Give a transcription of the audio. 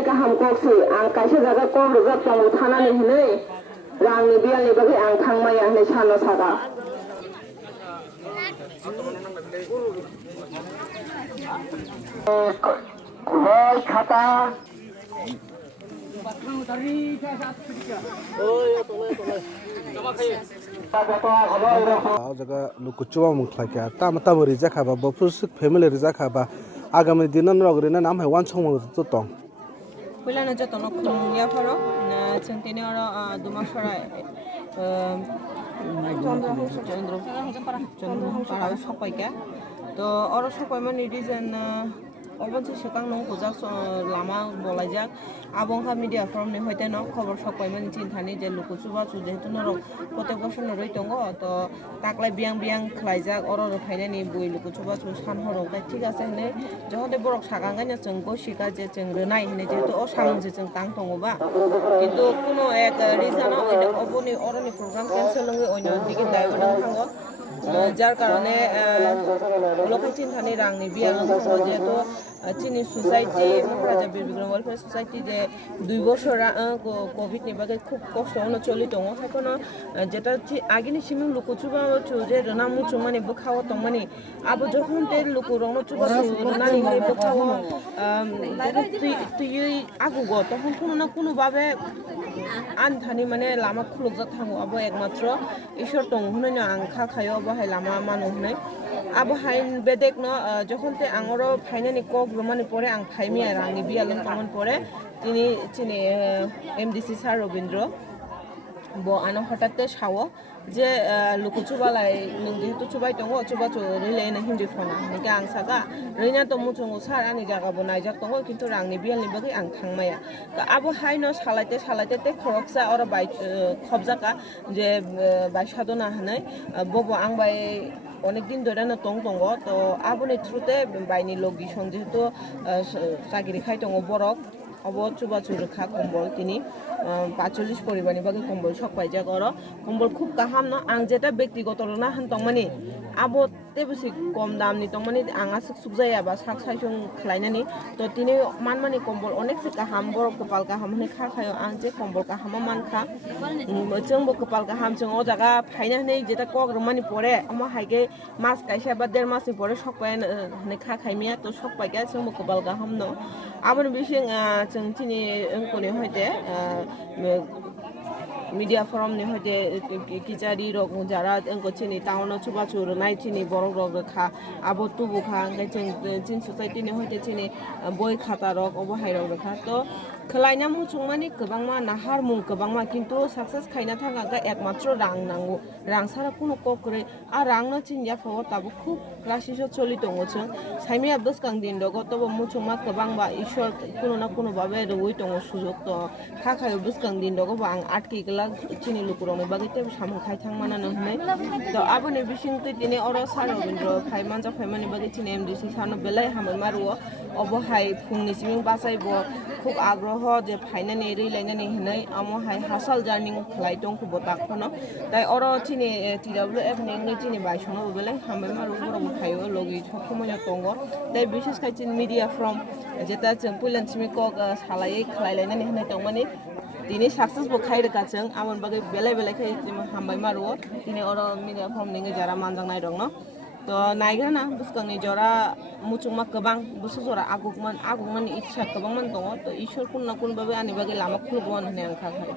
गाहाम गक्सि आं कायसे जागा कम रोजाब दं थानानै हनै रांनि बियालनि बागै आं थांमाया होननाय सानो सागा खाता jaga lukuchuwa mungkhlaika tama rijakha ba bofus family rijakha ba agami dinan rogrina nam hai wan chong to tong Pulana jotono khungya pharo chengtene oro dumasara চন্দ্র সবাইকে তো ওর সবাই মানে রিজন অবশ্যই সেখান নজাক লামা বলাই যাক আবহাওয়া মিডিয়া ফর্মে হইতে ন খবর সবাই মানে চিন্তানি যে লুকুচুবা যেহেতু নরক প্রত্যেক বছর নরই দङ তো তাকলাই বিয়াং বিয়াং খাইজাক অর ফাইনানি বই লুকুচুবা सान हराव दा ঠিক আছে হনে যহদে বরক সাগাঙ্গানি जों গসিকা যে जों রনাই হনে যেহেতু ও সাং যে जों তাং দङবা কিন্তু কোনো এক রিজন অবনি অরনি প্রোগ্রাম ক্যান্সেল হই অন্য দিকে দায়বদান থাঙ্গো যার কারণে লকাই চিন্তানি রাংনি বিয়া লঙ্গো যেহেতু চিনি সোসাইটি মহারাজা বীরবিক্রম ওয়েলফেয়ার সোসাইটি যে 2 বছর কোভিড नि बागै খুব কষ্ট হনো চলি দङ হাইকনো যেটা আগিনি সিমু লুকুচুবা যে রনা মুচু মানে বখাও দङ মানে আবো যখন তে লুকু রনো চুবা রনানি হই বখাও তুই আগুগো তখন কোনো ভাবে আনথানি মানে লামা খুলুকজা থাঙ্গো আবো একমাত্র ঈশ্বর দङ হনैनो आं खाखायो बाहाय लामा मानो हनै आबो हाइन बेदेक न যখন তে आंरो फाइनानि কক রমানি পরে आं फाइमिया रांनि बियालन तमन परे তিনি চিনি এমডিসি স্যার রবীন্দ্র ব আনো হঠাৎ সাও যে লুকুচুবালাই নों যেহেতু চুবাই দङ চুবা রিলেনা হিন্দি ফনা নিকে आं सागा रैना तो मुचंगो सार आंनि जागाबो नायजाक दङ किन्तु रांनि बियालनि बागै आं थांमाया आबो हाइनो सालायते ते खरकसा अर बाय खबजाका जे बाय साधना हनै बबो आं बाय অনেক দিন ধরে না দङ তো আবনি থ্রুতে বাইনি লগি সং যেহেতু চাকরি খাই দङ বরক অব চুবা চুরখা কম্বল তিনি 45 পরিবারनि বাকি কম্বল সবাই জাগর কম্বল খুব কাহাম না আং যেটা ব্যক্তিগত না হান তংমানি আবো তেবসি কম দামনি তংমানি আঙা সুক जाया बा साक साइसं खलायनानि तो तिनि मानमानि कम्बल अनेक से काहाम बर कपाल काहाम हने खाखायो आं जे कम्बल काहाम मानखा जोंबो कपाल काहाम जों ओ जागा फायना हने जेता कग्रमानि परे अमा हाइगे मास काइसा बा 1.5 मासनि परे सकपाय हने खाखायमिया तो सकपायगा जोंबो कपाल काहाम न आबो बिसिं जों तिनि अंकनि हयते মিডিয়া ফরম নি হইতে কিজারি রক যারা अंको চিনি টাউন চুবা চুর নাই চিনি বড় রক খা আবো তুবু খা চিন সোসাইটি নি হইতে চিনি বই খাতা রক অবহাই রক খা তো खलायना मुचुंमानि गोबांमा नाहार मुं गोबांमा किन्तु सक्सेस खायना थांगा एकमात्र रां नांगौ रां सारा कुनो ककरे आ रांनो चिन्या फव ताबो खूब क्रासिस चलि दङों साइमिया बसकां दिन दग तब मुचुंमा गोबांबा ईश्वर कुनो ना कुनो भाबे रवै दङ सुजुग तो थाखाय बसकां दिन दग बा आं आटकि गला चिनि लुकुरंनि बागै ते सामु खाय थांमाना न हनै तो आबोनि बिसिं तै दिने अर सार रविन्द्र फाइमानजा फाइमानि बागै चिनि एमडीसी सानो बेलाय हामै मारुओ अबहाय फुंनि सिमिं बासायबो खूब आग्रह जे फाइनानि रिलायनानि हनै अमहाय हासाल जार्निं खलाय दंखौ बताखनो ताइ अर चिनि टिडब्ल्यूएफ नि चिनि बायसनो बेलाय हामै मारु बरम फायो लगी सखमय दङ ताइ बिसेस खाय चिनि मिडिया फ्रम जेता जों पुलन सिमि कक सालायै खलायलायनानि हनै दंमानि दिनै सक्सेस बो खायरका जों आमन बागै बेलाय बेलाय खाय हामै मारु दिनै अर मिडिया फ्रम नि जारा मानजांनाय दङ तो नायग्राना बुसकांनि जरा मुचुंमा गोबां बुसु जरा आगुगमान इच्छा गोबांमान दङ तो ईश्वर कुन ना कुन बाबे आनि बागै लामा खुलगोन होननानै आं खाखायो